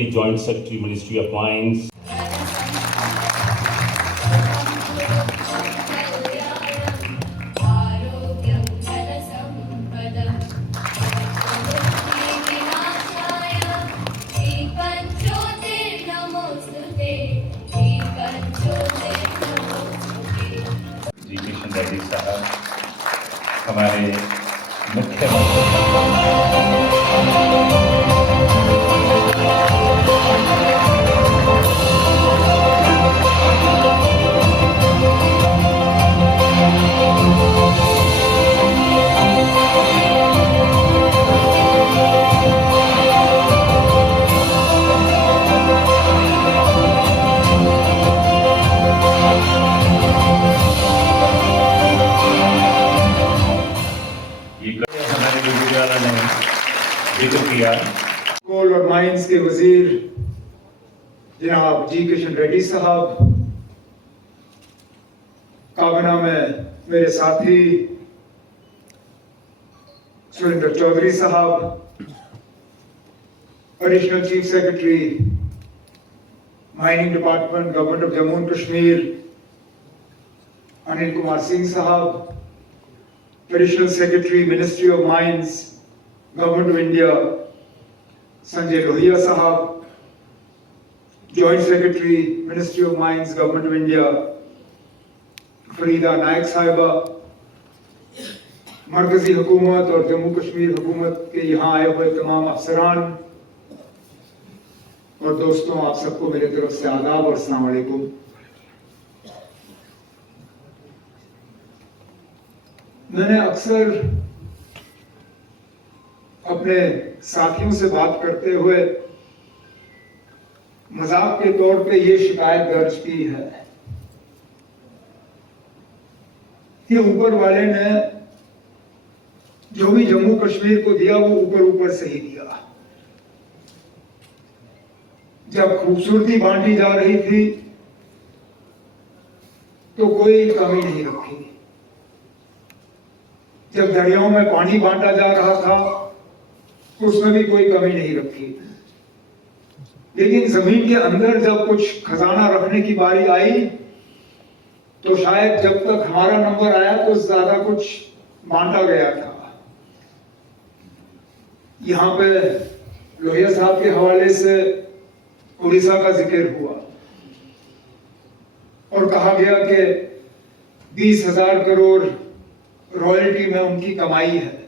Deputy Joint Secretary, Ministry of Mines. जी किशन रेड्डी साहब हमारे कोल और माइंस के वजीर जनाब जी किशन रेड्डी साहब, काबीना में मेरे साथी सुरेंद्र चौधरी साहब, additional chief secretary mining department government of Jammu and Kashmir Anil Kumar Singh साहब, additional secretary ministry of mines government of India Sanjay Lohia साहब, joint secretary ministry of mines government of India Farida Nayak साहिबा, मरकजी हुकूमत और जम्मू कश्मीर हुकूमत के यहाँ आए हुए तमाम अफसरान और दोस्तों, आप सबको मेरे तरफ से आदाब और अस्सलाम वालेकुम। मैंने अक्सर अपने साथियों से बात करते हुए मजाक के तौर पे ये शिकायत दर्ज की है कि ऊपर वाले ने जो भी जम्मू कश्मीर को दिया वो ऊपर ऊपर से ही दिया। जब खूबसूरती बांटी जा रही थी तो कोई कमी नहीं रखी, जब दरियाओं में पानी बांटा जा रहा था उसमें भी कोई कमी नहीं रखी, लेकिन जमीन के अंदर जब कुछ खजाना रखने की बारी आई तो शायद जब तक हमारा नंबर आया तो ज्यादा कुछ बांटा गया था। यहाँ पे लोहिया साहब के हवाले से उड़ीसा का जिक्र हुआ और कहा गया कि 20,000 करोड़ रॉयल्टी में उनकी कमाई है,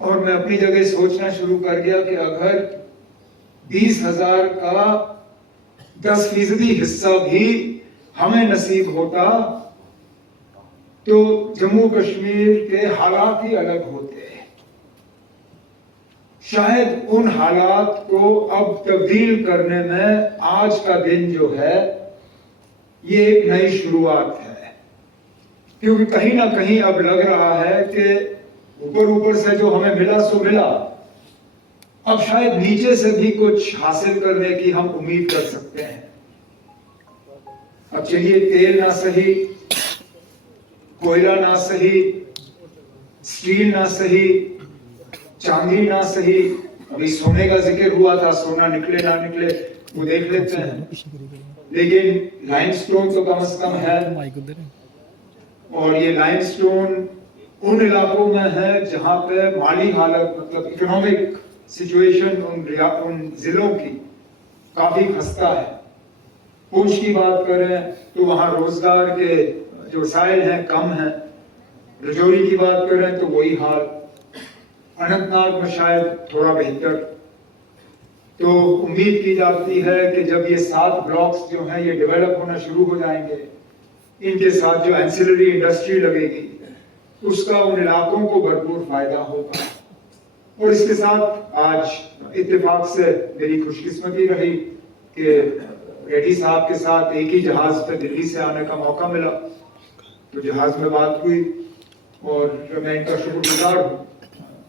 और मैं अपनी जगह सोचना शुरू कर गया कि अगर 20,000 का 10% हिस्सा भी हमें नसीब होता तो जम्मू कश्मीर के हालात ही अलग होते। शायद उन हालात को अब तब्दील करने में आज का दिन जो है ये एक नई शुरुआत है, क्योंकि कहीं ना कहीं अब लग रहा है कि ऊपर से जो हमें मिला सो मिला, अब शायद नीचे से भी कुछ हासिल करने की हम उम्मीद कर सकते हैं। अब चलिए, तेल ना सही, कोयला ना सही, स्टील ना सही, चांदी ना सही, अभी सोने का जिक्र हुआ था, सोना निकले ना निकले वो देख लेते हैं, लेकिन लाइमस्टोन तो कम से कम है, और ये लाइमस्टोन उन इलाकों में है जहां पे माली हालत, मतलब इकोनॉमिक सिचुएशन उन जिलों की काफी खस्ता है। पूंछ की बात करें तो वहां रोजगार के जो वसाइल हैं कम हैं, रजौरी की बात करें तो वही हाल, अनंतनाग में शायद थोड़ा बेहतर। तो उम्मीद की जाती है कि जब ये 7 ब्लॉक्स जो हैं ये डेवलप होना शुरू हो जाएंगे, इनके साथ जो एंसिलरी इंडस्ट्री लगेगी उसका उन इलाकों को भरपूर फायदा होगा। और इसके साथ आज इत्तेफाक से मेरी खुशकिस्मती रही कि रेड्डी साहब के साथ एक ही जहाज पे दिल्ली से आने का मौका मिला, तो जहाज में बात हुई और मैं इनका शुक्रगुजार हूँ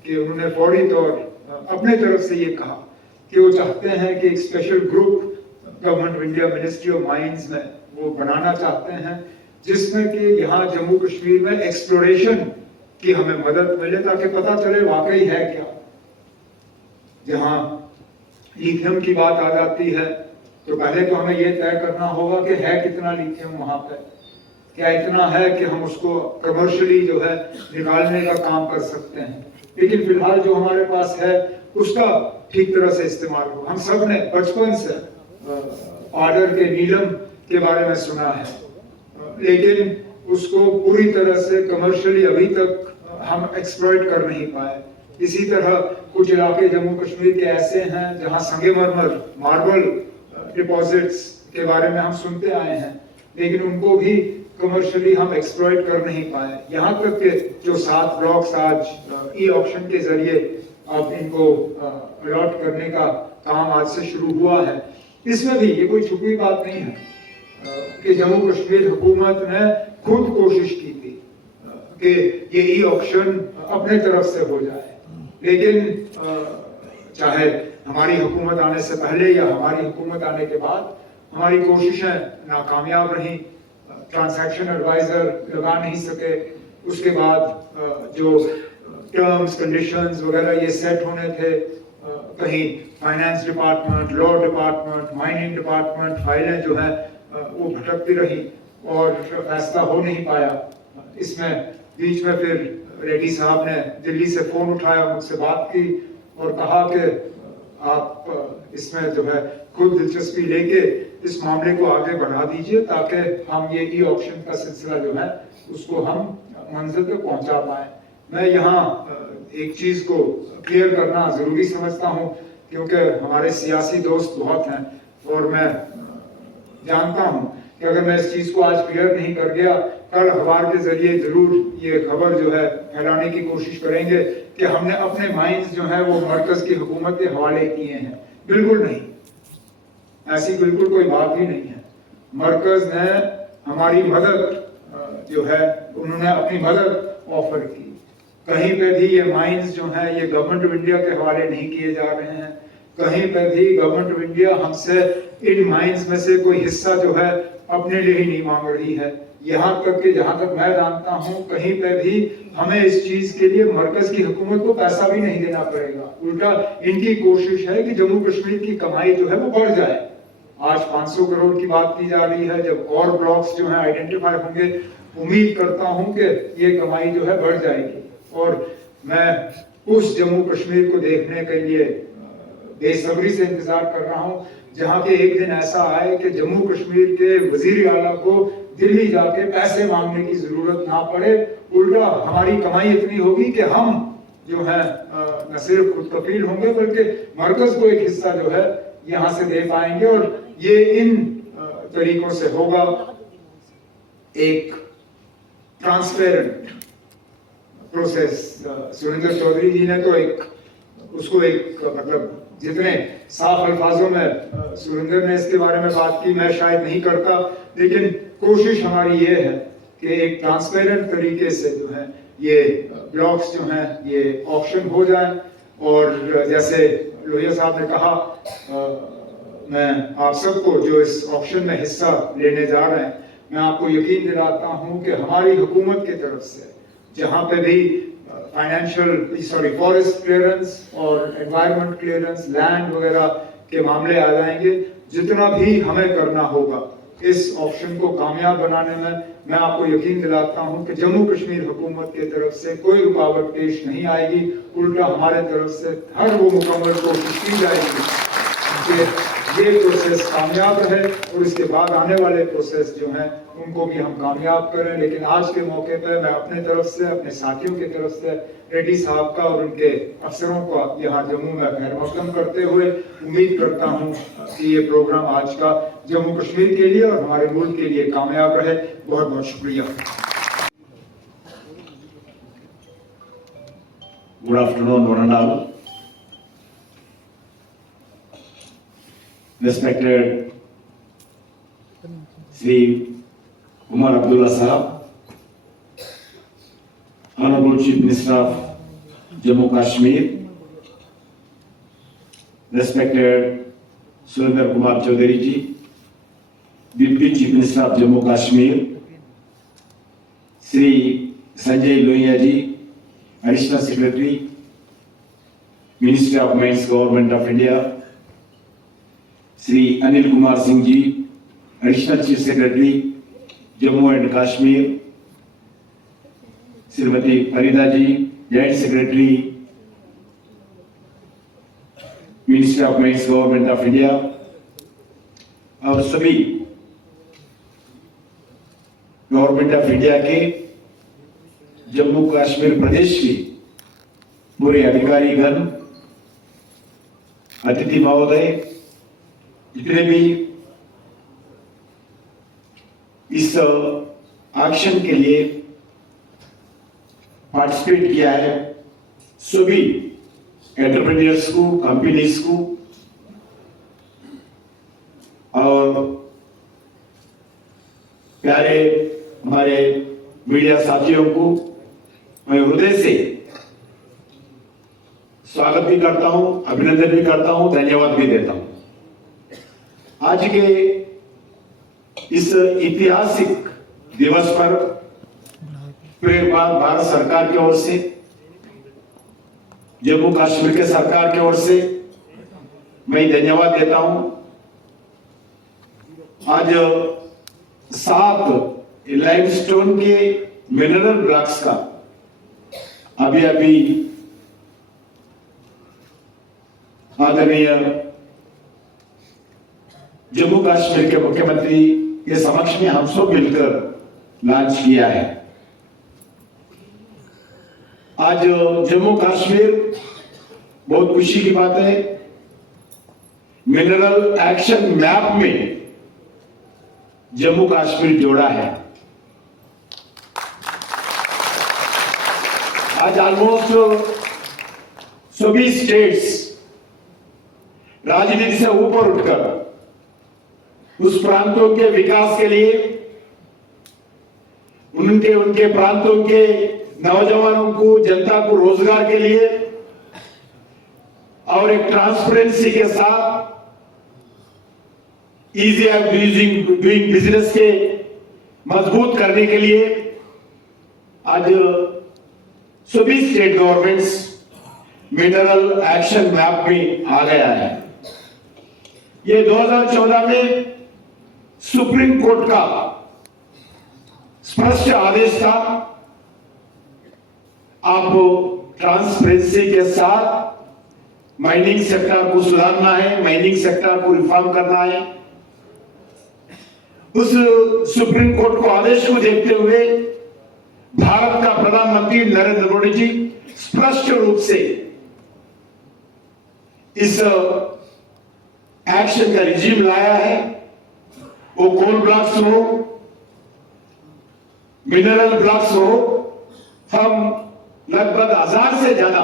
कि उन्होंने फौरी तौर अपने तरफ से ये कहा कि वो चाहते हैं कि एक special group government of India ministry of mines में वो बनाना चाहते हैं, जिसमें कि यहाँ जम्मू कश्मीर में एक्सप्लोरेशन की हमें मदद मिले ताकि पता चले वाकई है क्या। जहाँ लिथियम की बात आ जाती है तो पहले तो हमें यह तय करना होगा कि है कितना लिथियम वहाँ पे, क्या इतना है कि हम उसको कमर्शियली जो है निकालने का काम कर सकते हैं। लेकिन फिलहाल जो हमारे पास है उसका ठीक तरह से इस्तेमाल हो। हम सब ने बचपन से पाउडर के नीलम के बारे में सुना है, लेकिन उसको पूरी तरह से कमर्शियली अभी तक हम एक्सप्लॉइट कर नहीं पाए। इसी तरह कुछ इलाके जम्मू कश्मीर के ऐसे हैं जहां संगमरमर मार्बल डिपॉजिट्स के बारे में हम सुनते आए हैं, लेकिन उनको भी कमर्शियली हम एक्सप्लॉइट कर नहीं पाए। यहाँ तक कि जो 7 ब्लॉक्स आज ई ऑक्शन के जरिए अब इनको अलॉट करने का काम आज से शुरू हुआ है। इसमें भी ये कोई छुपी बात नहीं है कि जम्मू कश्मीर हुकूमत ने खुद कोशिश की थी कि ये ई ऑक्शन अपने तरफ से हो जाए, लेकिन चाहे हमारी हुकूमत आने से पहले या हमारी हुकूमत आने के बाद हमारी कोशिशें नाकामयाब रहीं। ट्रांजैक्शन एडवाइजर लगा नहीं सके, उसके बाद जो टर्म्स कंडीशंस वगैरह ये सेट होने थे, कहीं finance department, law department, mining department फाइलें जो है वो भटकती रही और फैसला हो नहीं पाया। इसमें बीच में फिर रेड्डी साहब ने दिल्ली से फोन उठाया, मुझसे बात की और कहा कि आप इसमें जो है खुद दिलचस्पी लेके इस मामले को आगे बढ़ा दीजिए ताकि हम ये ई ऑक्शन का सिलसिला जो है उसको हम मंजिल तक पहुंचा पाए। मैं यहाँ एक चीज को क्लियर करना जरूरी समझता हूँ क्योंकि हमारे सियासी दोस्त बहुत हैं और मैं जानता हूँ कि अगर मैं इस चीज को आज क्लियर नहीं कर गया, कल अखबार के जरिए जरूर ये खबर जो है फैलाने की कोशिश करेंगे कि हमने अपने माइंस जो है वो मरकज की हुकूमत के हवाले किए हैं। बिल्कुल नहीं, ऐसी बिल्कुल कोई बात ही नहीं है। मरकज ने हमारी मदद जो है उन्होंने अपनी मदद ऑफर की। कहीं पे भी ये माइंस जो है ये गवर्नमेंट ऑफ इंडिया के हवाले नहीं किए जा रहे हैं। कहीं पे भी गवर्नमेंट ऑफ इंडिया हमसे इन माइंस में से कोई हिस्सा जो है अपने लिए ही नहीं मांग रही है। यहाँ तक कि जहाँ तक मैं जानता हूँ कहीं पे भी हमें इस चीज के लिए मरकज की हुकूमत को पैसा भी नहीं देना पड़ेगा। उल्टा इनकी कोशिश है कि जम्मू कश्मीर की कमाई जो है वो बढ़ जाए। आज 500 करोड़ की बात की जा रही है, जब और ब्लॉक्स जो है आइडेंटिफाई होंगे उम्मीद करता हूँ कि ये कमाई जो है बढ़ जाएगी। और मैं उस जम्मू कश्मीर को देखने के लिए बेसब्री से इंतजार कर रहा हूँ जहाँ के एक दिन ऐसा आए कि जम्मू कश्मीर के वजीर आला को दिल्ली जाके पैसे मांगने की जरूरत ना पड़े। उल्टा हमारी कमाई इतनी होगी कि हम जो है न सिर्फ खुद कफील होंगे बल्कि मरकज को एक हिस्सा जो है यहाँ से दे पाएंगे। और ये इन तरीकों से होगा। एक ट्रांसपेरेंट प्रोसेस। सुरेंद्र चौधरी जी ने तो उसको मतलब जितने साफ अल्फाजों में सुरेंद्र ने इसके बारे में बात की मैं शायद नहीं करता, लेकिन कोशिश हमारी ये है कि एक ट्रांसपेरेंट तरीके से जो है ये ब्लॉक्स जो हैं ये ऑक्शन हो जाए। और जैसे लोहिया साहब ने कहा, मैं आप सबको जो इस ऑक्शन में हिस्सा लेने जा रहे हैं मैं आपको यकीन दिलाता हूँ कि हमारी हुकूमत की तरफ से जहाँ पे भी फॉरेस्ट क्लियरेंस और एनवायरनमेंट क्लियरेंस, लैंड वगैरह के मामले आ जाएंगे, जितना भी हमें करना होगा इस ऑप्शन को कामयाब बनाने में मैं आपको यकीन दिलाता हूं कि जम्मू कश्मीर हुकूमत की तरफ से कोई रुकावट पेश नहीं आएगी। उल्टा हमारे तरफ से हर वो मुकम्मल कोशिश की जाएगी कि ये प्रोसेस कामयाब रहे और इसके बाद आने वाले प्रोसेस जो हैं उनको भी हम कामयाब करें। लेकिन आज के मौके पर मैं अपने तरफ से, अपने साथियों की तरफ से रेड्डी साहब का और उनके अफसरों का यहाँ जम्मू में खैर मकदम करते हुए उम्मीद करता हूँ कि ये प्रोग्राम आज का जम्मू कश्मीर के लिए और हमारे मुल्क के लिए कामयाब रहे। बहुत बहुत शुक्रिया। Good afternoon, one and all. Respected Sri Umar Abdullah Sahab, Honorable Chief Minister of Jammu Kashmir, respected Surendra Kumar Chaudhary ji, Deputy Chief Minister of Jammu Kashmir, Sri Sanjay Lohia ji, Additional Secretary, ministry of mines government of India, Shri Anil Kumar Singh ji, additional chief secretary Jammu and Kashmir, Shrimati Farida ji, joint secretary ministry of mines government of India, और सभी government of India के जम्मू कश्मीर प्रदेश के पूरे अधिकारीगण, अतिथि महोदय, जितने भी इस एक्शन के लिए पार्टिसिपेट किया है, सभी एंटरप्रेन्योर्स को, कंपनीज को और प्यारे हमारे मीडिया साथियों को मैं हृदय से स्वागत भी करता हूं, अभिनंदन भी करता हूं, धन्यवाद भी देता हूं। आज के इस ऐतिहासिक दिवस पर फिर भारत सरकार की ओर से, जम्मू कश्मीर के सरकार की ओर से मैं धन्यवाद देता हूं। आज 7 लाइमस्टोन के मिनरल ब्लॉक्स का अभी आदरणीय जम्मू कश्मीर के मुख्यमंत्री के समक्ष में हम सब मिलकर लॉन्च किया है। आज जम्मू कश्मीर बहुत खुशी की बात है, मिनरल एक्शन मैप में जम्मू कश्मीर जोड़ा है। आज ऑलमोस्ट सभी स्टेट्स राजनीति से ऊपर उठकर उस प्रांतों के विकास के लिए, उनके प्रांतों के नौजवानों को, जनता को रोजगार के लिए और एक ट्रांसपेरेंसी के साथ इजी ऑफ डूइंग बिजनेस के मजबूत करने के लिए आज सभी state governments mineral action map में आ गया है। ये 2014 में सुप्रीम कोर्ट का स्पष्ट आदेश था, आप ट्रांसपेरेंसी के साथ माइनिंग सेक्टर को सुधारना है, माइनिंग सेक्टर को रिफॉर्म करना है। उस सुप्रीम कोर्ट को आदेश को देखते हुए भारत का प्रधानमंत्री नरेंद्र मोदी जी स्पष्ट रूप से इस एक्शन का रिजीम लाया है। वो कोल ब्लॉक्स हो, मिनरल ब्लॉक्स हो, हम लगभग 1000 से ज्यादा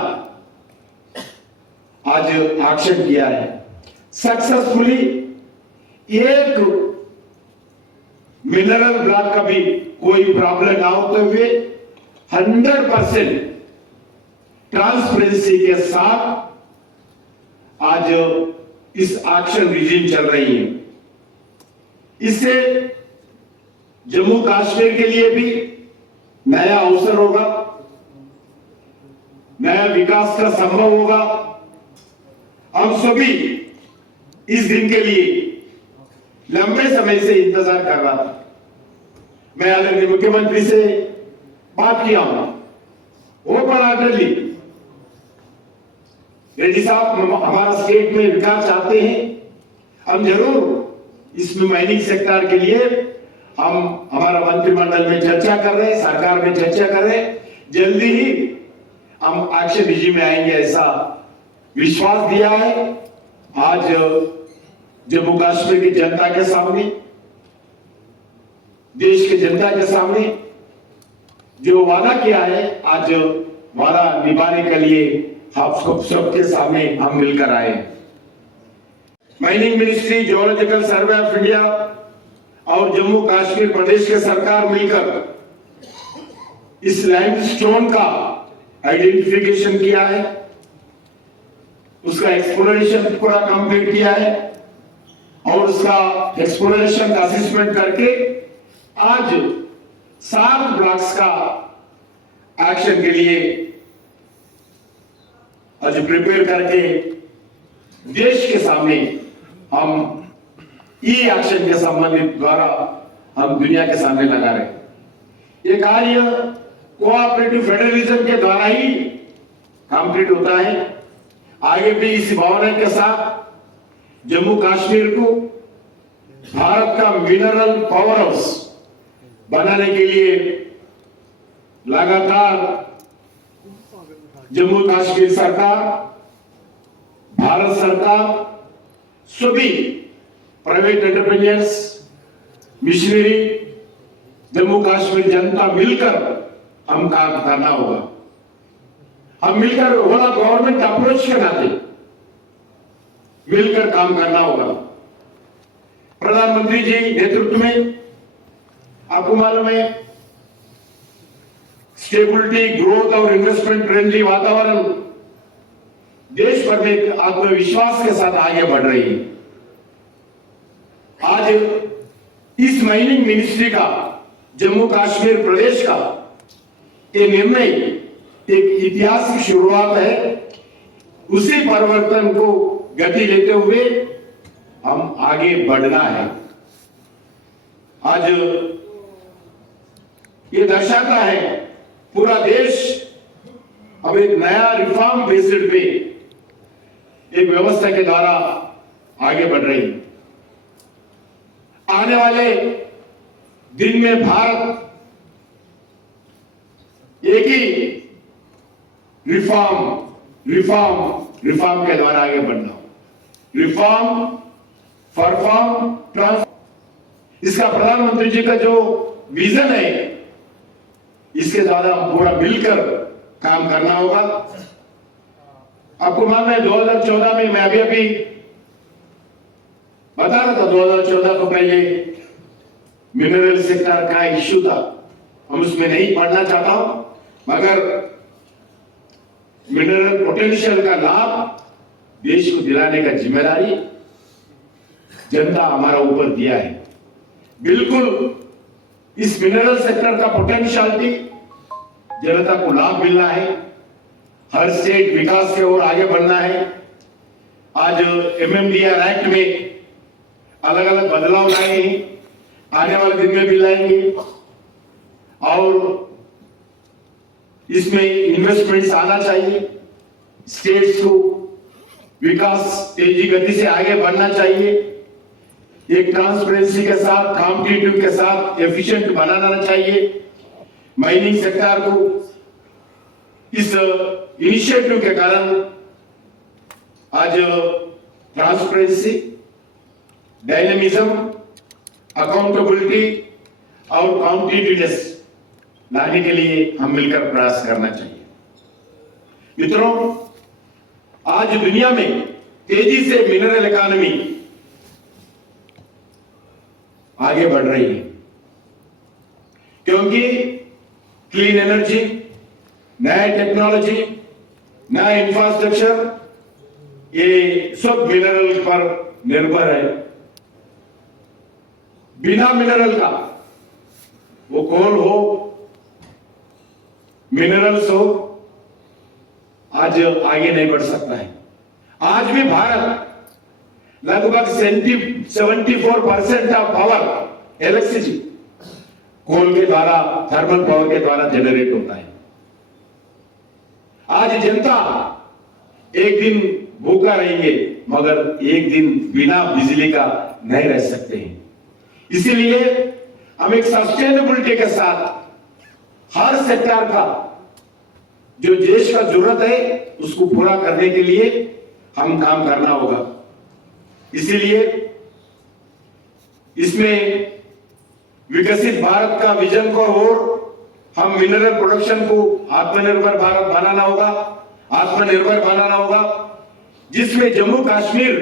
आज एक्शन किया है। सक्सेसफुली एक मिनरल ब्लॉक का भी कोई प्रॉब्लम ना होते हुए 100% ट्रांसपेरेंसी के साथ आज इस एक्शन रिजीम चल रही है। इससे जम्मू कश्मीर के लिए भी नया अवसर होगा, नया विकास का संभव होगा। हम सभी इस दिन के लिए लंबे समय से इंतजार कर रहा था। मैं आदरणीय मुख्यमंत्री से बात किया हूं, ओपन हार्टेडली, रेड्डी साहब हमारा स्टेट में विकास चाहते हैं, हम जरूर इसमें माइनिंग सेक्टर के लिए हम हमारा मंत्रिमंडल में चर्चा कर रहे हैं, सरकार में चर्चा कर रहे हैं, जल्दी ही हम एक्शन रिजीम में आएंगे, ऐसा विश्वास दिया है। आज जम्मू कश्मीर की जनता के सामने, देश की जनता के सामने जो वादा किया है, आज वादा निभाने के लिए आप सबके सामने हम मिलकर आए। Mining ministry, geological survey of India और जम्मू कश्मीर प्रदेश के सरकार मिलकर इस लाइमस्टोन का आइडेंटिफिकेशन किया है, उसका एक्सप्लोरेशन पूरा कंप्लीट किया है और उसका एक्सप्लोरेशन का असेसमेंट करके आज 7 ब्लॉक्स का एक्शन के लिए आज प्रिपेयर करके देश के सामने हम ई एक्शन के संबंधित द्वारा हम दुनिया के सामने लगा रहे हैं। ये कार्य कोऑपरेटिव फेडरलिज्म के द्वारा ही कंप्लीट होता है। आगे भी इस भावना के साथ जम्मू कश्मीर को भारत का मिनरल पावर हाउस बनाने के लिए लगातार जम्मू कश्मीर सरकार, भारत सरकार, सभी private entrepreneurs, missionary, Jammu Kashmir जनता मिलकर हम काम करना होगा। हम मिलकर होना गवर्नमेंट अप्रोच के नाते मिलकर काम करना होगा। प्रधानमंत्री जी नेतृत्व में आपको मालूम है स्टेबिलिटी, ग्रोथ और इन्वेस्टमेंट फ्रेंडली वातावरण देश भर में एक आत्मविश्वास के साथ आगे बढ़ रही है। आज इस माइनिंग मिनिस्ट्री का, जम्मू कश्मीर प्रदेश का ये निर्णय एक इतिहास की शुरुआत है। उसी परिवर्तन को गति लेते हुए हम आगे बढ़ना है। आज ये दर्शाता है पूरा देश अब एक नया रिफॉर्म बेस्ड पे एक व्यवस्था के द्वारा आगे बढ़ रही है। आने वाले दिन में भारत एक ही रिफॉर्म के द्वारा आगे बढ़ना, रिफॉर्म, परफॉर्म, ट्रांसफॉर्म, इसका प्रधानमंत्री जी का जो विजन है इसके द्वारा पूरा मिलकर काम करना होगा। आपको मालूम है 2014 में मैं अभी बता रहा था, 2014 को पहले मिनरल सेक्टर का इश्यू था, हम उसमें नहीं पढ़ना चाहता हूं, मगर मिनरल पोटेंशियल का लाभ देश को दिलाने का जिम्मेदारी जनता हमारा ऊपर दिया है। बिल्कुल इस मिनरल सेक्टर का पोटेंशियलिटी जनता को लाभ मिलना है, हर स्टेट विकास की ओर आगे बढ़ना है। आज MMDR एक्ट में अलग अलग बदलाव लाए हैं, आने वाले दिन में भी लाएंगे और इसमें इन्वेस्टमेंट्स आना चाहिए। स्टेट्स को विकास तेजी गति से आगे बढ़ना चाहिए, एक ट्रांसपेरेंसी के साथ, कॉम्पिटिटिव के साथ एफिशिएंट बनाना चाहिए। माइनिंग सेक्टर को इस इनिशिएटिव के कारण आज ट्रांसपेरेंसी, डायनेमिज्म, अकाउंटेबिलिटी और कॉम्पिटिटिवनेस लाने के लिए हम मिलकर प्रयास करना चाहिए। मित्रों, आज दुनिया में तेजी से मिनरल इकोनॉमी आगे बढ़ रही है, क्योंकि क्लीन एनर्जी, नया टेक्नोलॉजी, नया इंफ्रास्ट्रक्चर, ये सब मिनरल पर निर्भर है। बिना मिनरल का, वो कोल हो, मिनरल्स हो, आज आगे नहीं बढ़ सकता है। आज भी भारत लगभग 74% ऑफ पावर इलेक्ट्रिसिटी कोल के द्वारा, थर्मल पावर के द्वारा जनरेट होता है। आज जनता एक दिन भूखा रहेंगे, मगर एक दिन बिना बिजली का नहीं रह सकते हैं। इसीलिए हम एक सस्टेनेबिलिटी के साथ हर सेक्टर का जो देश का जरूरत है उसको पूरा करने के लिए हम काम करना होगा। इसीलिए इसमें विकसित भारत का विजन को और हम मिनरल प्रोडक्शन को आत्मनिर्भर भारत बनाना होगा, आत्मनिर्भर बनाना होगा, जिसमें जम्मू कश्मीर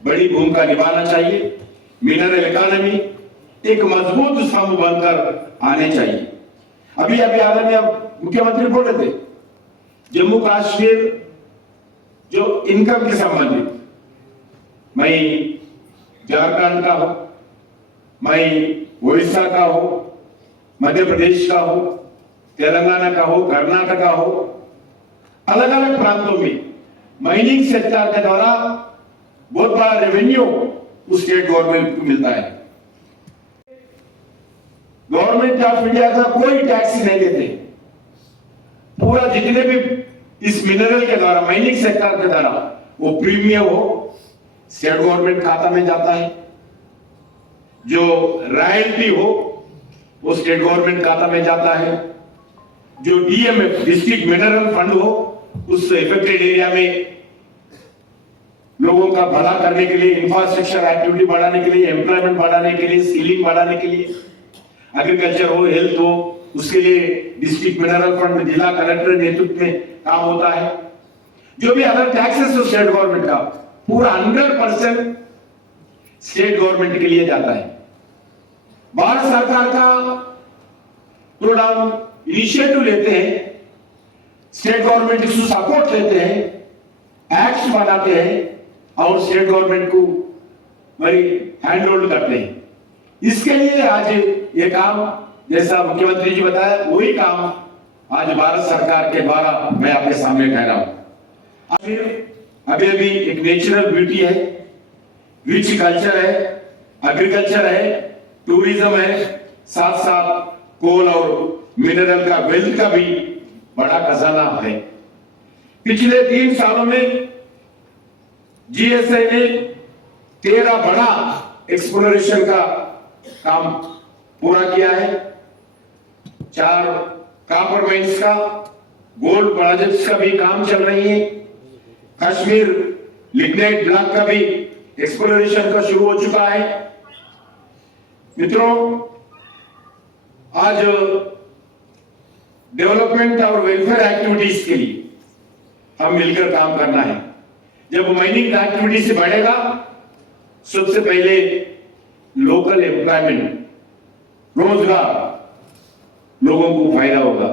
बड़ी भूमिका निभाना चाहिए। मिनरल इकोनॉमी एक मजबूत स्तंभ बनकर आने चाहिए। अभी आदरणीय मुख्यमंत्री बोल रहे थे, जम्मू कश्मीर जो इनकम के संबंधित, मैं झारखंड का हो, मैं उड़ीसा का हो, मध्य प्रदेश का हो, तेलंगाना का हो, कर्नाटका हो, अलग अलग प्रांतों में माइनिंग सेक्टर के द्वारा बहुत बड़ा रेवेन्यू उस स्टेट गवर्नमेंट को मिलता है। गवर्नमेंट ऑफ इंडिया का कोई टैक्स नहीं देते। पूरा जितने भी इस मिनरल के द्वारा माइनिंग सेक्टर के द्वारा वो प्रीमियम हो स्टेट गवर्नमेंट खाता में जाता है, जो रॉयल्टी हो वो स्टेट गवर्नमेंट खाता में जाता है, जो डीएमएफ डिस्ट्रिक्ट मिनरल फंड हो उस इफेक्टेड एरिया में लोगों का भला करने के लिए, इंफ्रास्ट्रक्चर एक्टिविटी बढ़ाने के लिए, एम्प्लॉयमेंट बढ़ाने के लिए, स्किलिंग बढ़ाने के लिए, एग्रीकल्चर हो, हेल्थ हो, उसके लिए डिस्ट्रिक्ट मिनरल फंड जिला कलेक्टर नेतृत्व में काम होता है। जो भी अदर टैक्सेस हो स्टेट गवर्नमेंट का पूरा 100% स्टेट गवर्नमेंट के लिए जाता है। भारत सरकार का थोड़ा इनिशिएटिव लेते हैं, स्टेट गवर्नमेंट इसको सपोर्ट लेते हैं, एक्ट्स बनाते हैं और स्टेट गवर्नमेंट को वही हैंड होल्ड करते हैं। इसके लिए आज ये काम जैसा मुख्यमंत्री जी बताया वही काम आज भारत सरकार के द्वारा मैं आपके सामने कह रहा हूं। अभी एक नेचुरल ब्यूटी है, रिच कल्चर है, एग्रीकल्चर है, टूरिज्म है, साथ साथ कोल और मिनरल का वेल्थ का भी बड़ा खजाना है। पिछले 3 सालों में जीएसआई ने 13 बड़ा एक्सप्लोरेशन का काम पूरा किया है। 4 कॉपर माइंस का, गोल्ड प्रोजेक्ट्स का भी काम चल रही है। कश्मीर लिग्नाइट ब्लॉक का भी एक्सप्लोरेशन का शुरू हो चुका है। मित्रों, आज डेवलपमेंट और वेलफेयर एक्टिविटीज के लिए हम मिलकर काम करना है। जब माइनिंग एक्टिविटी से बढ़ेगा, सबसे पहले लोकल एम्प्लॉयमेंट, रोजगार, लोगों को फायदा होगा।